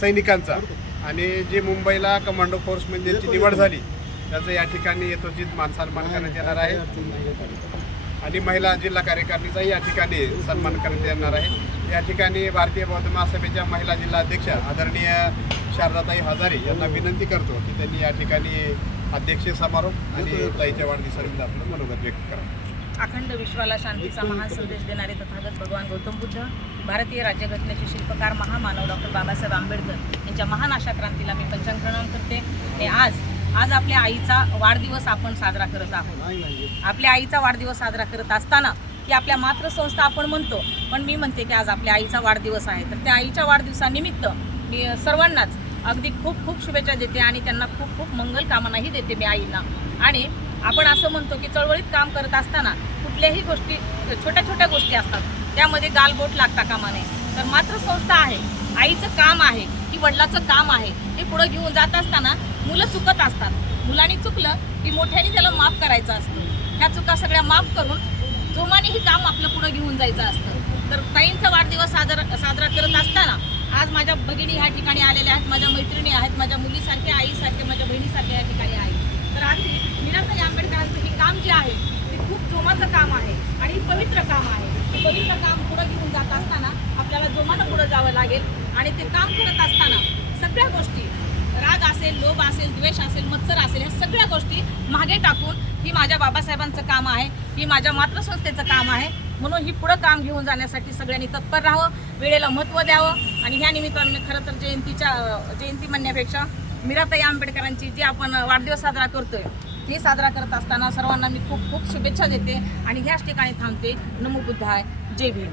सैनिकांचा. आणि जे मुंबईला कमांडो फोर्समध्ये ज्यांची निवड झाली त्याचं या ठिकाणी यथोचित मान सन्मान करण्यात येणार आहे. आणि महिला जिल्हा कार्यकारिणीचाही या ठिकाणी सन्मान करण्यात येणार आहे. या ठिकाणी भारतीय बौद्ध महासभेच्या महिला जिल्हा अध्यक्ष आदरणीय शारदाताई हजारे यांना विनंती करतो की त्यांनी या ठिकाणी अध्यक्षीय समारोप आणि ताईच्या वाढदिवसानिमित्त आपलं मनोगत व्यक्त करा अखंड विश्वाला शांतीचा महान संदेश देणारे तथागत भगवान गौतम बुद्ध भारतीय राज्यघटनेचे शिल्पकार महामानव डॉक्टर बाबासाहेब आंबेडकर यांच्या महान आशा क्रांतीला मी पंचांग प्रणाम करते. आणि आज आज आपल्या आईचा वाढदिवस आपण साजरा करत आहोत. आपल्या आईचा वाढदिवस साजरा करत असताना की आपल्या मातृसंस्था आपण म्हणतो पण मी म्हणते की आज आपल्या आईचा वाढदिवस आहे. तर त्या आईच्या वाढदिवसानिमित्त मी सर्वांनाच अगदी खूप खूप शुभेच्छा देते आणि त्यांना खूप खूप मंगल कामनाही देते मी आईला आणि आपण असं म्हणतो की चळवळीत काम करत असताना कुठल्याही गोष्टी छोट्या छोट्या गोष्टी असतात. त्यामध्ये गालबोट लागता कामा नये. तर मात्र संस्था आहे आईचं काम आहे की वडिलाचं काम आहे हे पुढं घेऊन जात असताना मुलं चुकत असतात. मुलांनी चुकलं की मोठ्याने त्याला माफ करायचं असतं. ह्या चुका सगळ्या माफ करून जोमाने हे काम आपलं पुढं घेऊन जायचं असतं. तर ताईंचा वाढदिवस साजरा साजरा करत असताना आज माझ्या भगिनी ह्या ठिकाणी आलेल्या आहेत माझ्या मैत्रिणी आहेत माझ्या मुलीसारख्या आईसारख्या माझ्या बहिणीसारख्या या ठिकाणी आहेत. तर आज मीराताई आंबेडकरांचं हे काम जे आहे ते खूप जोमाचं काम आहे आणि हे पवित्र काम आहे. हे पवित्र काम पुढं घेऊन जात असताना आपल्याला जोमानं पुढं जावं लागेल आणि ते काम करत असताना सगळ्या गोष्टी राग असेल लोभ असेल द्वेष असेल मत्सर असेल ह्या सगळ्या गोष्टी मागे टाकून ही माझ्या बाबासाहेबांचं काम आहे ही माझ्या मातृसंस्थेचं काम आहे. म्हणून ही पुढं काम घेऊन जाण्यासाठी सगळ्यांनी तत्पर राहावं वेळेला महत्त्व द्यावं आणि ह्या निमित्ताने खरं तर जयंतीच्या जयंती म्हणण्यापेक्षा मीराताई आंबेडकरांची जी आपण वाढदिवस साजरा करतोय हे साजरा करत असताना सर्वांना मी खूप खूप शुभेच्छा देते. आणि ह्याच ठिकाणी थांबते. नमो बुद्धाय. जय भीम.